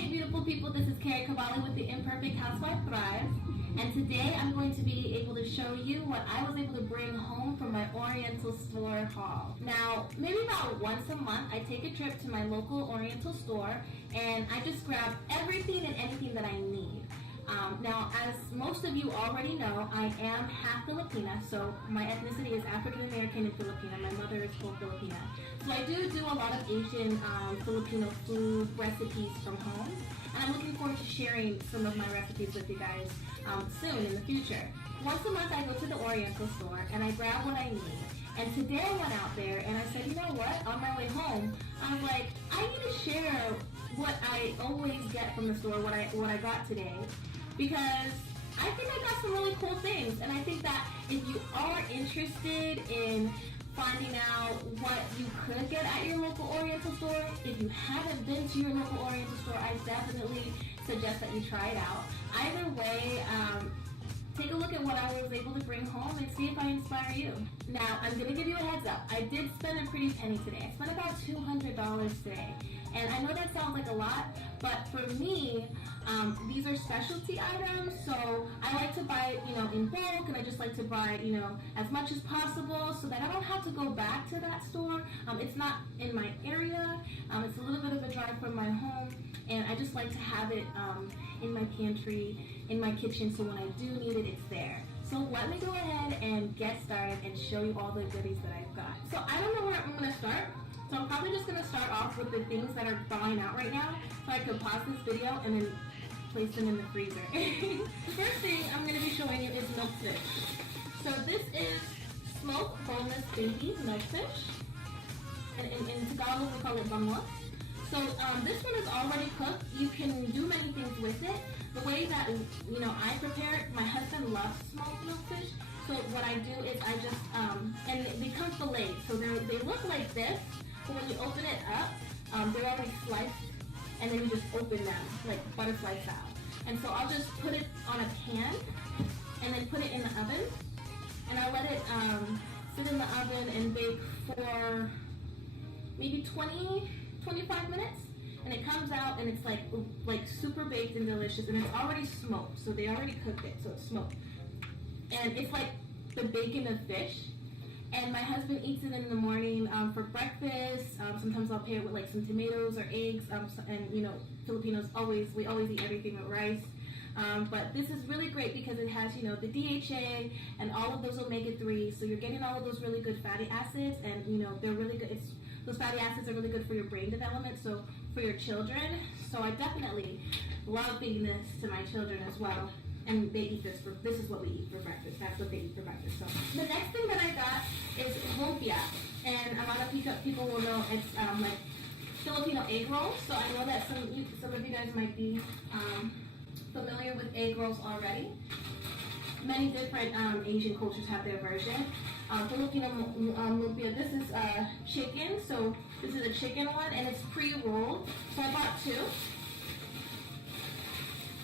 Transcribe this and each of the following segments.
Hey beautiful people, this is Keri Kavali with the Imperfect Housewife Thrives, and today I'm going to be able to show you what I was able to bring home from my Oriental store haul. Now, maybe about once a month I take a trip to my local Oriental store and I just grab everything and anything that I need. Now, as most of you already know, I am half Filipina, so my ethnicity is African American and Filipina. My mother is full Filipina. So I do a lot of Asian Filipino food recipes from home, and I'm looking forward to sharing some of my recipes with you guys soon in the future. Once a month I go to the Oriental store and I grab what I need. And today I went out there and I said, you know what, on my way home, I was like, I need to share what I always get from the store, what I got today. Because I think I got some really cool things, and I think that if you are interested in finding out what you could get at your local Oriental store, if you haven't been to your local Oriental store, I definitely suggest that you try it out. Either way, take a look at what I was able to bring home and see if I inspire you. Now, I'm going to give you a heads up. I did spend a pretty penny today. I spent about $200 today. And I know that sounds like a lot, but for me, these are specialty items, so I like to buy, in bulk, and I just like to buy, as much as possible so that I don't have to go back to that store. It's not in my area. It's a little bit of a drive from my home, and I just like to have it in my pantry, in my kitchen, so when I do need it, it's there. So let me go ahead and get started and show you all the goodies that I've got. So I don't know where I'm going to start. So I'm probably just going to start off with the things that are thawing out right now, so I can pause this video and then place them in the freezer. The first thing I'm going to be showing you is milkfish. So this is smoked boneless baby milkfish, and in Tagalog we call it bangus. So this one is already cooked. You can do many things with it. The way that I prepare it, my husband loves smoked milkfish. So what I do is I just and they come filleted. So they look like this. So when you open it up, they're already sliced, and then you just open them like butterfly style. And so I'll just put it on a pan, and then put it in the oven, and I'll let it sit in the oven and bake for maybe 20-25 minutes. And it comes out, and it's like super baked and delicious, and it's already smoked, so they already cooked it, so it's smoked. And it's like the bacon of fish. And my husband eats it in the morning for breakfast. Sometimes I'll pair it with like some tomatoes or eggs. And Filipinos we always eat everything with rice. But this is really great because it has the DHA and all of those omega-3. So you're getting all of those really good fatty acids, and they're really good. Those fatty acids are really good for your brain development. So for your children. So I definitely love feeding this to my children as well. And they eat this is what we eat for breakfast. That's what they eat for breakfast. So the next thing that I got is lumpia. And a lot of people will know it's like Filipino egg rolls. So I know that some of you guys might be familiar with egg rolls already. Many different Asian cultures have their version. Filipino lumpia, this is chicken. So this is a chicken one, and it's pre-rolled. So I bought 2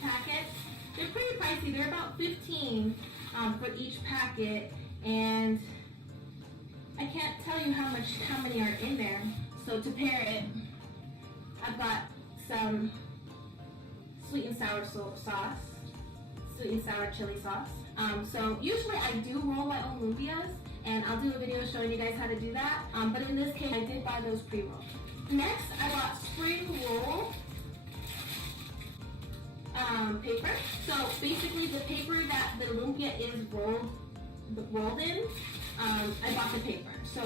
packets. They're pretty pricey. They're about $15 for each packet, and I can't tell you how many are in there. So to pair it, I've got some sweet and sour sauce, sweet and sour chili sauce. So usually I do roll my own lumpias, and I'll do a video showing you guys how to do that. But in this case, I did buy those pre-rolled. Next, I bought spring roll paper. So basically the paper that the lumpia is rolled in, I bought the paper. So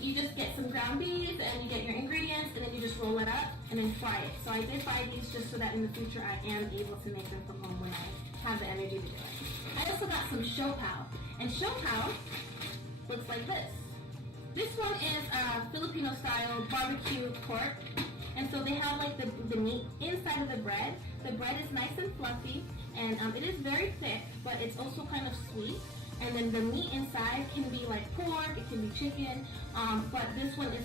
you just get some ground beef and you get your ingredients, and then you just roll it up and then fry it. So I did buy these just so that in the future I am able to make them from home when I have the energy to do it. I also got some siopao, and siopao looks like this. This one is Filipino style barbecue pork. And so they have like the meat inside of the bread. The bread is nice and fluffy, and it is very thick, but it's also kind of sweet. And then the meat inside can be like pork, it can be chicken, but this one is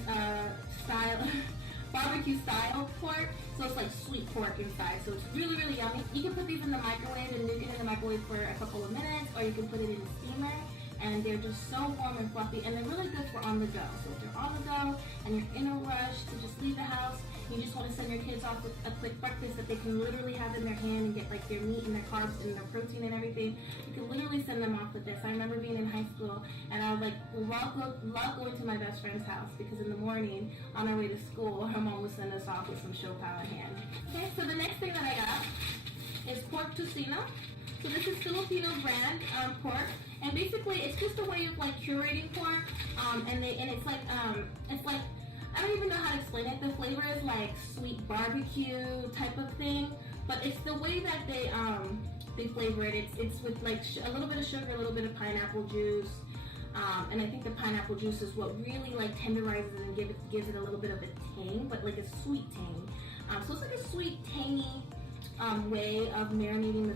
barbecue style pork, so it's like sweet pork inside. So it's really, really yummy. You can put these in the microwave and nuke it in the microwave for a couple of minutes, or you can put it in a steamer. And they're just so warm and fluffy, and they're really good for on the go. So if you're on the go and you're in a rush to just leave the house You just want to send your kids off with a quick breakfast that they can literally have in their hand and get like their meat and their carbs and their protein and everything. You can literally send them off with this. I remember being in high school and I would like love going to my best friend's house because in the morning on our way to school, her mom would send us off with some show pal in hand. Okay, so the next thing that I got is pork tocino. So this is Filipino brand pork, and basically it's just a way of like curating pork, and it's like I don't even know how to explain it. The flavor is like sweet barbecue type of thing, but it's the way that they flavor it. It's with like a little bit of sugar, a little bit of pineapple juice, and I think the pineapple juice is what really like tenderizes it and gives it a little bit of a tang, but like a sweet tang. So it's like a sweet tangy way of marinating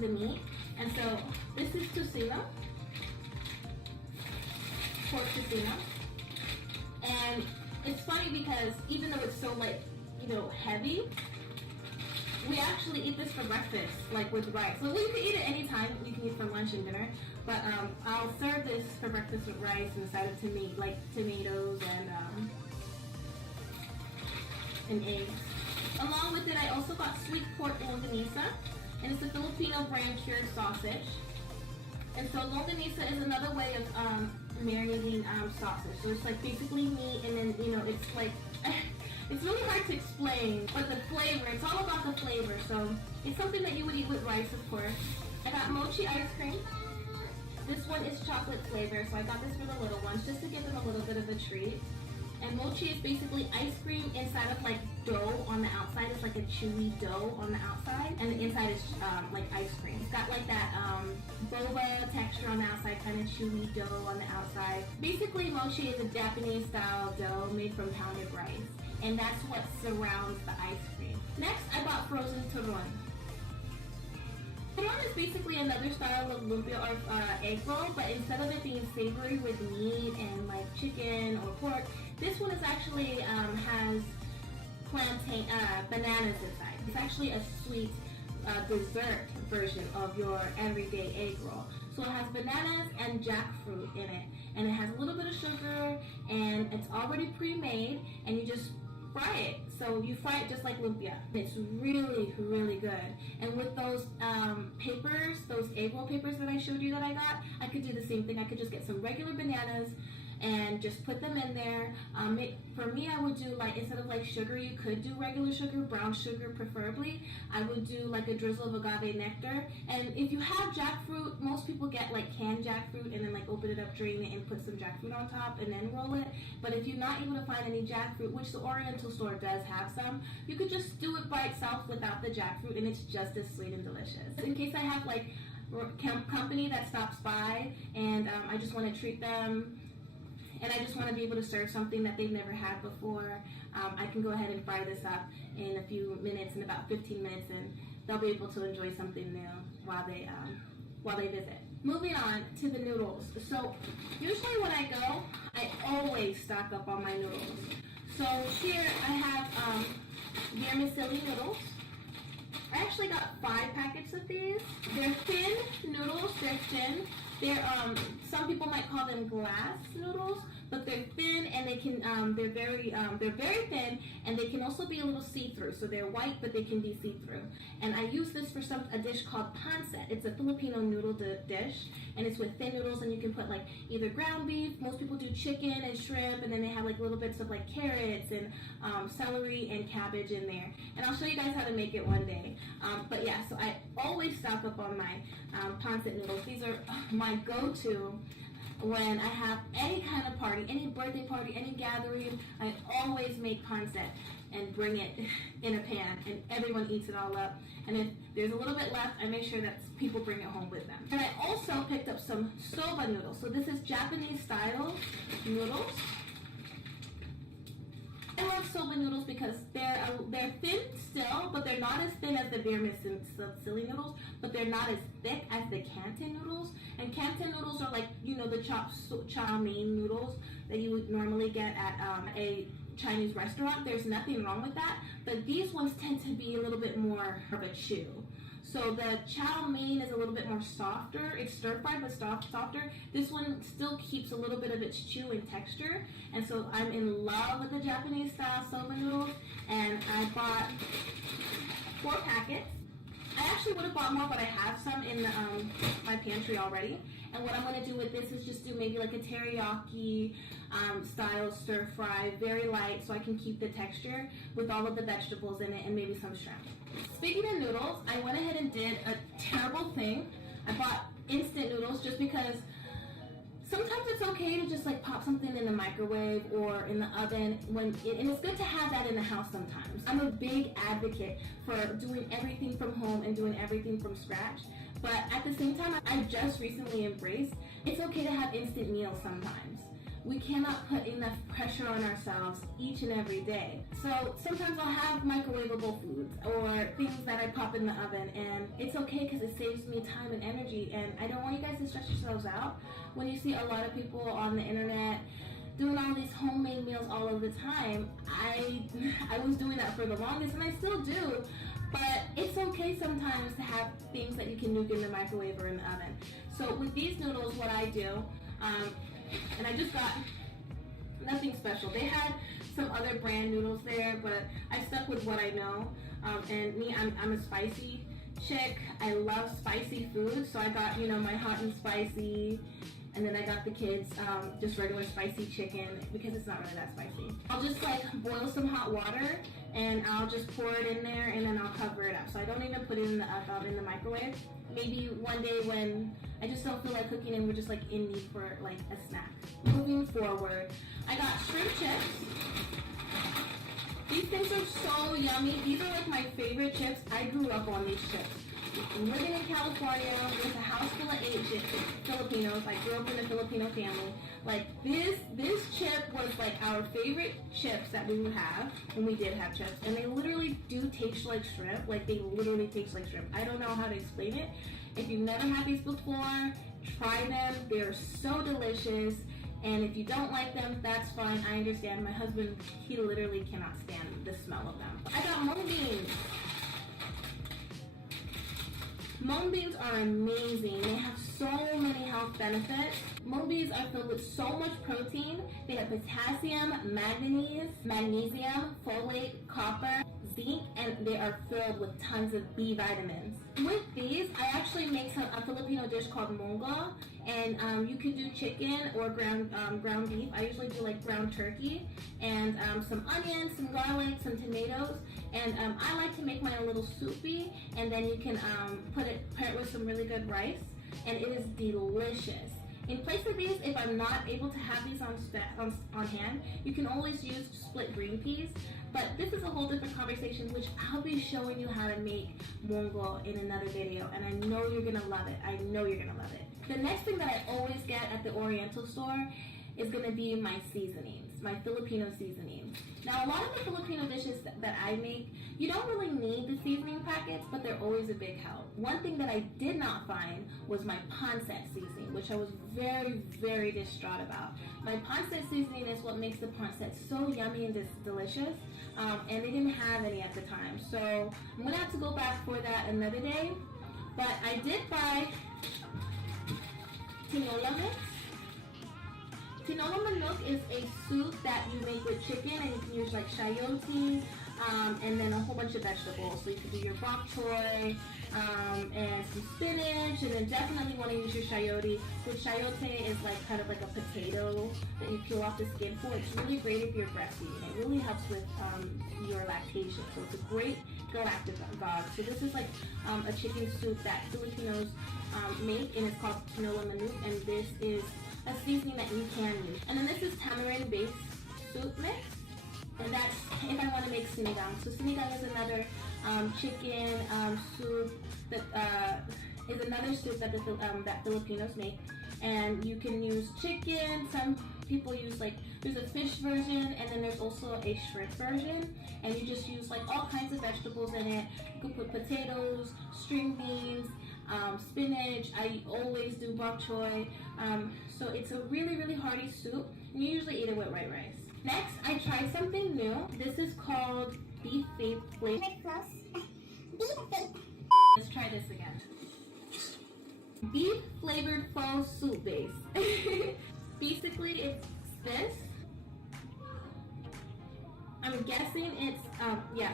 the meat. And so this is tocino, pork tocino. And it's funny because even though it's so like, heavy, we actually eat this for breakfast, like with rice. So you can eat it anytime. You can eat for lunch and dinner. But I'll serve this for breakfast with rice and a side of tomatoes and eggs. Along with it, I also got sweet pork longanisa, and it's a Filipino brand cured sausage. And so longanisa is another way of marinating sausage. So it's like basically meat, and then it's like it's really hard to explain, but the flavor, it's all about the flavor. So it's something that you would eat with rice, of course. I got mochi ice cream. This one is chocolate flavor, so I got this for the little ones just to give them a little bit of a treat. And mochi is basically ice cream inside of like dough on the outside. It's like a chewy dough on the outside, and the inside is like ice cream. It's got like that boba texture on the outside, kind of chewy dough on the outside. Basically, mochi is a Japanese style dough made from pounded rice, and that's what surrounds the ice cream. Next, I bought frozen turon. Turon is basically another style of lumpia or egg roll, but instead of it being savory with meat and like chicken or pork, this one is actually has bananas inside. It's actually a sweet dessert version of your everyday egg roll. So it has bananas and jackfruit in it, and it has a little bit of sugar, and it's already pre-made, and you just fry it. So you fry it just like lumpia. It's really, really good. And with those papers, those egg roll papers that I showed you that I got, I could do the same thing. I could just get some regular bananas and just put them in there. For me, I would do like, instead of like sugar, you could do regular sugar, brown sugar preferably. I would do like a drizzle of agave nectar. And if you have jackfruit, most people get like canned jackfruit and then like open it up, drain it, and put some jackfruit on top and then roll it. But if you're not able to find any jackfruit, which the Oriental store does have some, you could just do it by itself without the jackfruit, and it's just as sweet and delicious. In case I have like company that stops by and I just want to treat them, and I just want to be able to serve something that they've never had before, I can go ahead and fry this up in a few minutes, in about 15 minutes, and they'll be able to enjoy something new while they visit. Moving on to the noodles. So usually when I go, I always stock up on my noodles. So here I have vermicelli noodles. I actually got 5 packets of these. They're thin noodles. They're thin. They're some people might call them glass noodles, but they're thin, and they can they're very thin, and they can also be a little see-through. So they're white, but they can be see-through. And I use this for a dish called pancit. It's a Filipino noodle dish, and it's with thin noodles, and you can put like either ground beef. Most people do chicken and shrimp, and then they have like little bits of like carrots and celery and cabbage in there. And I'll show you guys how to make it one day. But yeah, so I always stock up on my pancit noodles. These are my go-to when I have any kind of party, any birthday party, any gathering. I always make pancit and bring it in a pan, and everyone eats it all up. And if there's a little bit left, I make sure that people bring it home with them. And I also picked up some soba noodles. So this is Japanese style noodles. I love soba noodles because they're thin still, but they're not as thin as the vermicelli noodles, but they're not as thick as the Canton noodles. And Canton noodles are like, the chow mein noodles that you would normally get at a Chinese restaurant. There's nothing wrong with that, but these ones tend to be a little bit more of a chew. So the chow mein is a little bit more softer. It's stir-fried but softer. This one still keeps a little bit of its chew and texture. And so I'm in love with the Japanese style soba noodles. And I bought 4 packets. I actually would have bought more, but I have some in my pantry already. And what I'm going to do with this is just do maybe like a teriyaki style stir fry, very light, so I can keep the texture with all of the vegetables in it and maybe some shrimp. Speaking of noodles, I went ahead and did a terrible thing. I bought instant noodles just because sometimes it's okay to just like pop something in the microwave or in the oven and it's good to have that in the house sometimes. I'm a big advocate for doing everything from home and doing everything from scratch. But at the same time, I just recently embraced it's okay to have instant meals sometimes. We cannot put enough pressure on ourselves each and every day. So sometimes I'll have microwavable foods or things that I pop in the oven, and it's okay because it saves me time and energy, and I don't want you guys to stress yourselves out. When you see a lot of people on the internet doing all these homemade meals all of the time, I was doing that for the longest, and I still do. But it's okay sometimes to have things that you can nuke in the microwave or in the oven. So with these noodles, what I do, and I just got nothing special. They had some other brand noodles there, but I stuck with what I know. And me, I'm a spicy chick. I love spicy food, so I got, my hot and spicy. And then I got the kids just regular spicy chicken because it's not really that spicy. I'll just like boil some hot water and I'll just pour it in there and then I'll cover it up. So I don't even put it in the microwave. Maybe one day when I just don't feel like cooking and we're just like in need for like a snack. Moving forward, I got shrimp chips. These things are so yummy. These are like my favorite chips. I grew up on these chips. Living in California with a house full of 8 Filipinos, I grew up in a Filipino family. Like this chip was like our favorite chips that we would have when we did have chips, and they literally do taste like shrimp. Like they literally taste like shrimp. I don't know how to explain it. If you've never had these before, try them. They're so delicious. And if you don't like them, that's fine. I understand. My husband, he literally cannot stand the smell of them. I got mung beans. Mung beans are amazing. They have so many health benefits. Mung beans are filled with so much protein. They have potassium, magnesium, folate, copper, zinc, and they are filled with tons of B vitamins. With these, I actually make a Filipino dish called mungu, and you can do chicken or ground beef. I usually do like ground turkey, and some onions, some garlic, some tomatoes, and I like to make mine a little soupy, and then you can pair it with some really good rice, and it is delicious. In place of these, if I'm not able to have these on hand, you can always use split green peas. But this is a whole different conversation, which I'll be showing you how to make mungu in another video, and I know you're gonna love it. I know you're gonna love it. The next thing that I always get at the Oriental store is gonna be my seasonings, my Filipino seasonings. Now, a lot of the Filipino dishes that I make, you don't really need the seasoning packets, but they're always a big help. One thing that I did not find was my pancit seasoning, which I was very, very distraught about. My pancit seasoning is what makes the pancit so yummy and delicious, and they didn't have any at the time. So I'm gonna have to go back for that another day. But I did buy tinola mix. Tinola manok is a soup that you make with chicken, and you can use like chayote, and then a whole bunch of vegetables. So you can do your bok choy, and some spinach, and then definitely want to use your chayote. The chayote is like kind of like a potato that you peel off the skin for. It's really great if you're breastfeeding. It really helps with your lactation. So it's a great galactagogue. So this is like a chicken soup that Filipinos make, and it's called tinola manok, and this is a seasoning that you can use. And then this is tamarind-based soup mix, and that's if I want to make sinigang. So sinigang is another chicken soup that is another soup that that Filipinos make, and you can use chicken. Some people use like there's a fish version, and then there's also a shrimp version, and you just use like all kinds of vegetables in it. You could put potatoes, string beans, spinach. I always do bok choy. So it's a really, really hearty soup. And you usually eat it with white rice. Next, I tried something new. This is called beef faith flavor. Beef faith. Let's try this again. Beef flavored faux soup base. Basically, it's this. I'm guessing it's,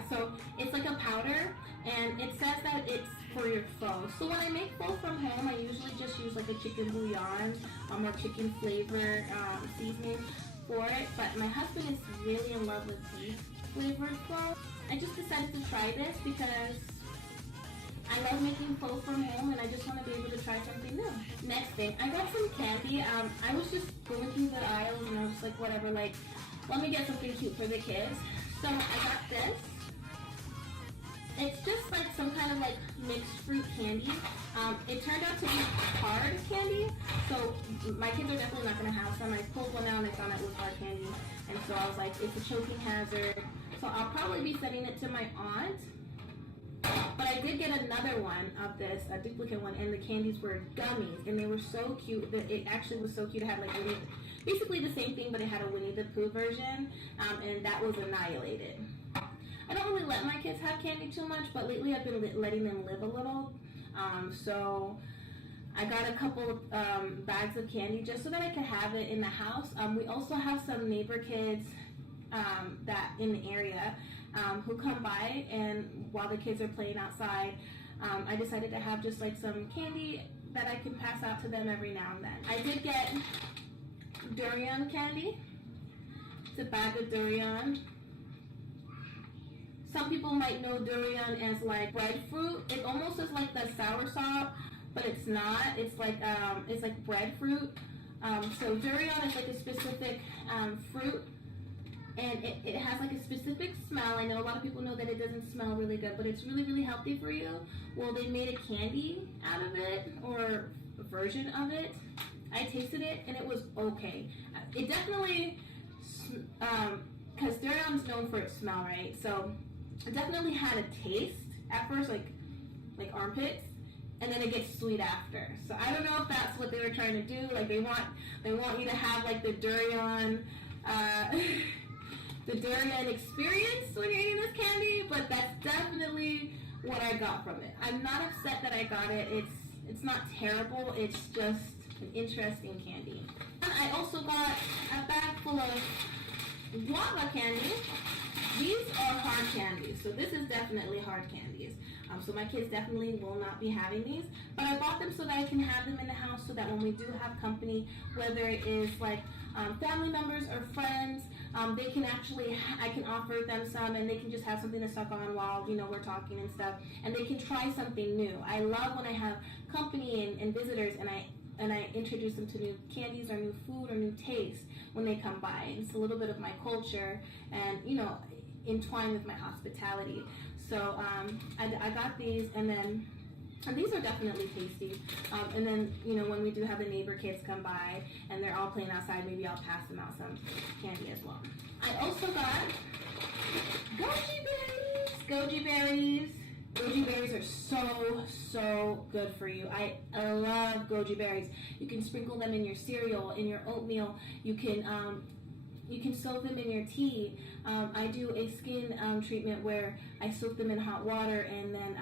so it's like a powder, and it says that it's for your pho. So when I make pho from home, I usually just use like a chicken bouillon or chicken flavor seasoning for it. But my husband is really in love with beef flavored pho. I just decided to try this because I love making pho from home and I just want to be able to try something new. Next thing, I got some candy. I was just going through the aisles and I was just like, whatever, like, let me get something cute for the kids. So I got this. It's just like some kind of like mixed fruit candy. It turned out to be hard candy, so my kids are definitely not going to have some. I pulled one out and I found out it was hard candy, and so I was like, it's a choking hazard. So I'll probably be sending it to my aunt. But I did get another one of this, a duplicate one, and the candies were gummies, and they were so cute. It actually was so cute. It had like basically the same thing, but it had a Winnie the Pooh version, and that was annihilated. I don't really let my kids have candy too much, but lately I've been letting them live a little. So I got a couple of bags of candy just so that I could have it in the house. We also have some neighbor kids that in the area who come by, and while the kids are playing outside, I decided to have just like some candy that I can pass out to them every now and then. I did get durian candy. It's a bag of durian. Some people might know durian as like breadfruit. It almost is like the soursop, but it's not. It's like breadfruit. So durian is like a specific fruit, and it has like a specific smell. I know a lot of people know that it doesn't smell really good, but it's really, really healthy for you. Well, they made a candy out of it, or a version of it. I tasted it, and it was okay. It definitely, because durian's known for its smell, right? So it definitely had a taste at first, like armpits, and then it gets sweet after. So I don't know if that's what they were trying to do. Like they want you to have like the durian, the durian experience when you're eating this candy. But that's definitely what I got from it. I'm not upset that I got it. It's not terrible. It's just an interesting candy. And I also got a bag full of guava candy. These are hard candies, so this is definitely hard candies. So my kids definitely will not be having these, but I bought them so that I can have them in the house so that when we do have company, whether it is like family members or friends, they can actually, I can offer them some and they can just have something to suck on while, we're talking and stuff, and they can try something new. I love when I have company and visitors and I introduce them to new candies or new food or new tastes when they come by. It's a little bit of my culture and, entwined with my hospitality. So I got these, and these are definitely tasty. And then, when we do have the neighbor kids come by and they're all playing outside, maybe I'll pass them out some candy as well. I also got Goji Berries. Goji Berries. Goji berries are so good for you. I love goji berries. You can sprinkle them in your cereal, in your oatmeal. You can soak them in your tea. I do a skin treatment where I soak them in hot water and then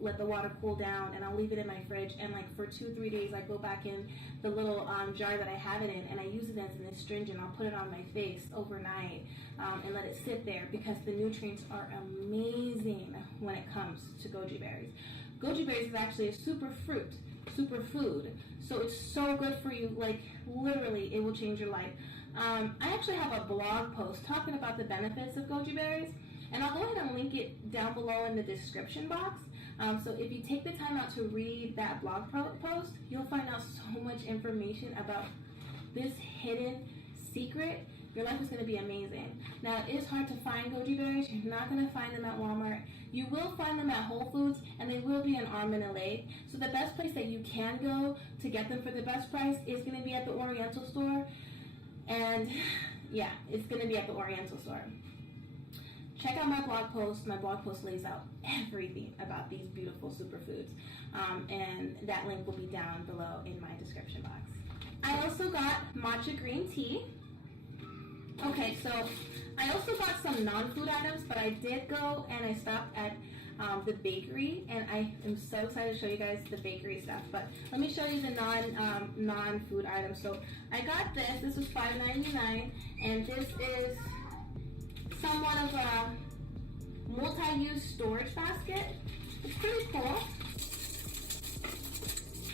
let the water cool down, and I'll leave it in my fridge. And like for 2-3 days, I go back in the little jar that I have it in, and I use it as an astringent. I'll put it on my face overnight and let it sit there because the nutrients are amazing when it comes to goji berries. Goji berries is actually a superfood. So it's so good for you. Like literally, it will change your life. I actually have a blog post talking about the benefits of goji berries, and I'll go ahead and link it down below in the description box. So if you take the time out to read that blog post, you'll find out so much information about this hidden secret. Your life is going to be amazing. Now, it is hard to find goji berries. You're not going to find them at Walmart. You will find them at Whole Foods, and they will be an arm and a leg. So the best place that you can go to get them for the best price is going to be at the Oriental store. And yeah, it's going to be at the Oriental store. Check out my blog post. My blog post lays out everything about these beautiful superfoods. And that link will be down below in my description box. I also got matcha green tea. Okay, so I also got some non-food items, but I did go and I stopped at the bakery, and I am so excited to show you guys the bakery stuff. But let me show you the non-food items. So I got this. This was $5.99, and this is somewhat of a multi-use storage basket. It's pretty cool.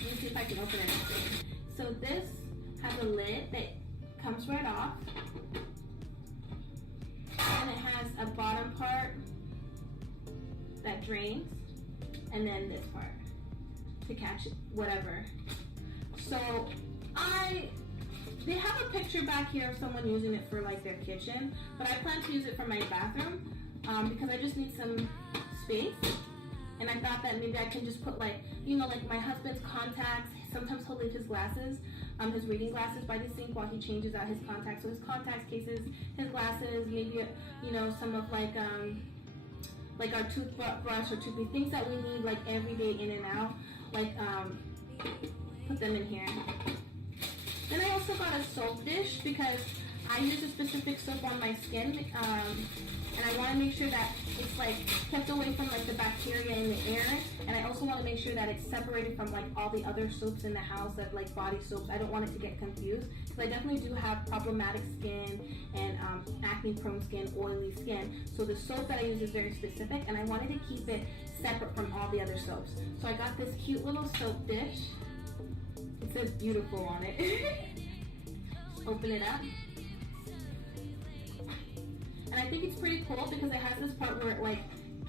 Let me see if I can open it. So this has a lid that comes right off, and it has a bottom part that drains, and then this part to catch whatever. So they have a picture back here of someone using it for like their kitchen, but I plan to use it for my bathroom because I just need some space. And I thought that maybe I can just put like, you know, like my husband's contacts. Sometimes he'll leave his glasses, his reading glasses by the sink while he changes out his contacts. So his contacts cases, his glasses, maybe, you know, some of like our toothbrush or toothpaste, things that we need like every day in and out, like put them in here. Then I also got a soap dish because I use a specific soap on my skin, and I want to make sure that it's like kept away from like the bacteria in the air, and I also want to make sure that it's separated from like all the other soaps in the house, that like body soaps. I don't want it to get confused because I definitely do have problematic skin and acne prone skin, oily skin. So the soap that I use is very specific, and I wanted to keep it separate from all the other soaps. So I got this cute little soap dish. It says beautiful on it. Open it up. And I think it's pretty cool because it has this part where it like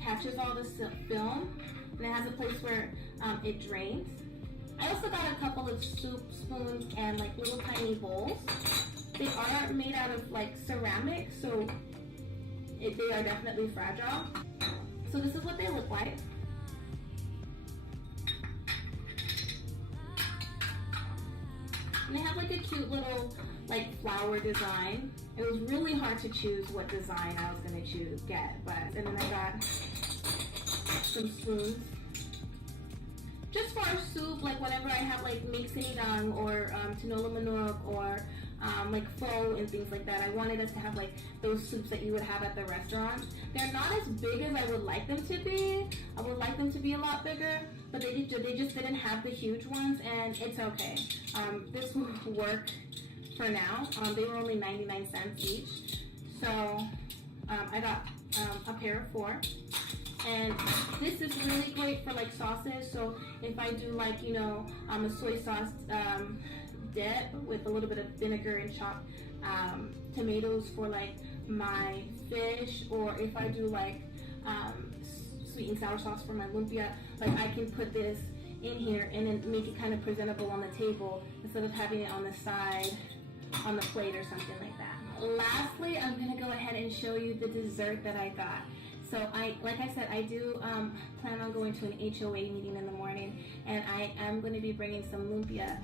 catches all the film, and it has a place where it drains. I also got a couple of soup spoons and like little tiny bowls. They are made out of like ceramic, so they are definitely fragile. So this is what they look like. And they have like a cute little like flower design. It was really hard to choose what design I was gonna get, but and then I got some spoons. Just for soup, like whenever I have like make sinigang or tinola manok or like pho and things like that, I wanted us to have like those soups that you would have at the restaurants. They're not as big as I would like them to be. I would like them to be a lot bigger, but they just didn't have the huge ones, and it's okay. This will work for now. They were only 99 cents each. So I got a pair of 4. And this is really great for like sauces. So if I do like, you know, a soy sauce dip with a little bit of vinegar and chopped tomatoes for like my fish, or if I do like sweet and sour sauce for my lumpia, like I can put this in here and then make it kind of presentable on the table instead of having it on the side on the plate or something like that. Lastly, I'm gonna go ahead and show you the dessert that I got. So like I said, I do plan on going to an HOA meeting in the morning, and I am going to be bringing some lumpia,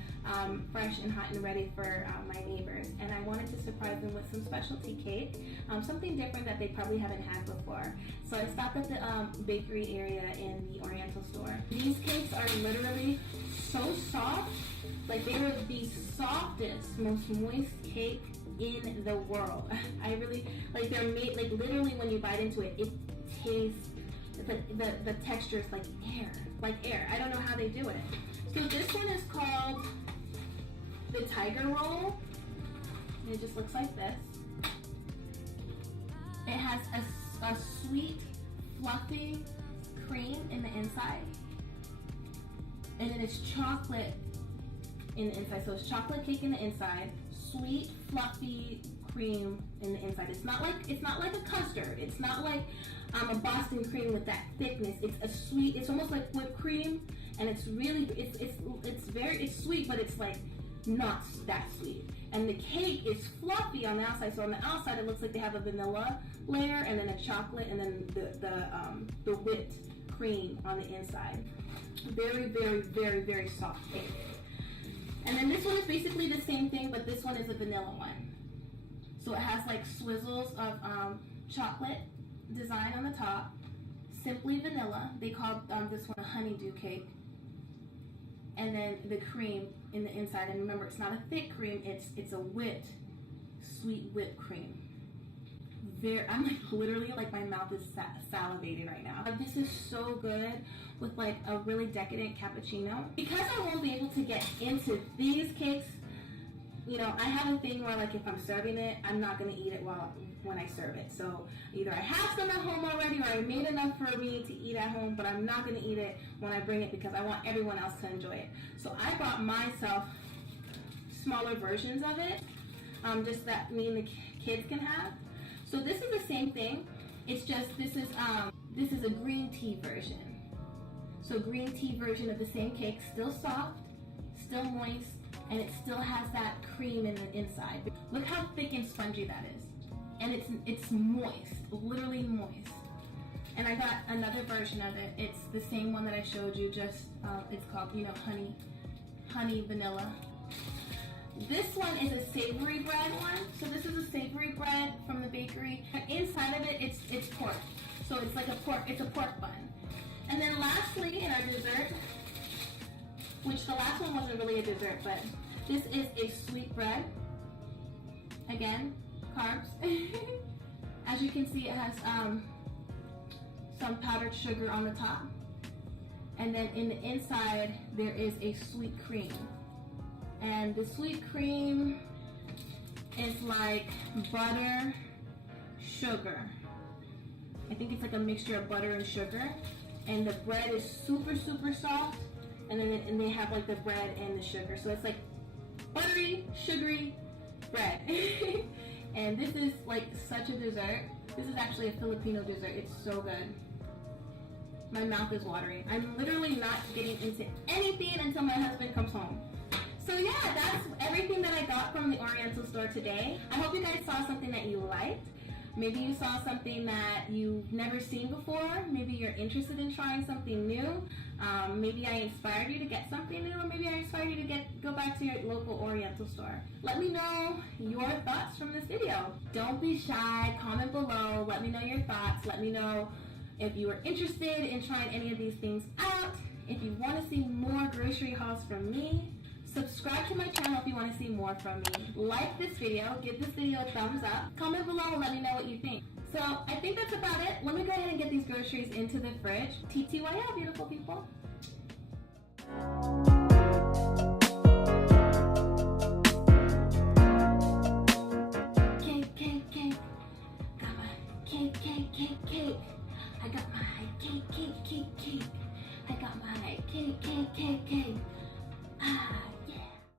fresh and hot and ready for my neighbors. And I wanted to surprise them with some specialty cake, something different that they probably haven't had before. So I stopped at the bakery area in the Oriental store. These cakes are literally so soft, like they are the softest, most moist cake in the world. I really, like they're made, like literally when you bite into it, it tastes, the texture is like air. I don't know how they do it. So this one is called the Tiger Roll. And it just looks like this. It has a sweet, fluffy cream in the inside. And then it's chocolate in the inside. So it's chocolate cake in the inside, sweet, fluffy cream in the inside. It's not like a custard. It's not like a Boston cream with that thickness. It's a sweet. It's almost like whipped cream, and it's really it's sweet, but it's like not that sweet. And the cake is fluffy on the outside. So on the outside, it looks like they have a vanilla layer, and then a chocolate, and then the whipped cream on the inside. Very, very, very, very soft cake. And then this one is basically the same thing, but this one is a vanilla one. So it has like swizzles of chocolate design on the top, simply vanilla. They call this one a honeydew cake. And then the cream in the inside. And remember, it's not a thick cream, it's a whipped, sweet whipped cream. I'm like literally like my mouth is salivating right now. This is so good with like a really decadent cappuccino. Because I won't be able to get into these cakes, you know, I have a thing where like if I'm serving it, I'm not gonna eat it when I serve it. So either I have some at home already, or I made enough for me to eat at home, but I'm not gonna eat it when I bring it because I want everyone else to enjoy it. So I bought myself smaller versions of it, just that me and the kids can have. So this is the same thing. It's just this is a green tea version. So green tea version of the same cake, still soft, still moist, and it still has that cream in the inside. Look how thick and spongy that is. And it's moist, literally moist. And I got another version of it. It's the same one that I showed you, just it's called, you know, honey vanilla. This one is a savory bread one. So this is a savory bread from the bakery. And inside of it, it's pork. So it's like a pork bun. And then lastly, in our dessert, which the last one wasn't really a dessert, but this is a sweet bread. Again, carbs. As you can see, it has some powdered sugar on the top. And then in the inside, there is a sweet cream. And the sweet cream is like butter, sugar. I think it's like a mixture of butter and sugar. And the bread is super, super soft. And then they have like the bread and the sugar. So it's like buttery, sugary bread. And this is like such a dessert. This is actually a Filipino dessert. It's so good. My mouth is watering. I'm literally not getting into anything until my husband comes home. So yeah, that's everything that I got from the Oriental store today. I hope you guys saw something that you liked. Maybe you saw something that you've never seen before. Maybe you're interested in trying something new. Maybe I inspired you to get something new, or maybe I inspired you to go back to your local Oriental store. Let me know your thoughts from this video. Don't be shy. Comment below. Let me know your thoughts. Let me know if you are interested in trying any of these things out. If you want to see more grocery hauls from me, subscribe to my channel if you want to see more from me. Like this video, give this video a thumbs up. Comment below and let me know what you think. So I think that's about it. Let me go ahead and get these groceries into the fridge. TTYL, beautiful people. Cake, cake, cake. Got my cake, cake, cake, cake. I got my cake, cake, cake, cake. I got my cake, cake, cake, cake. Ah.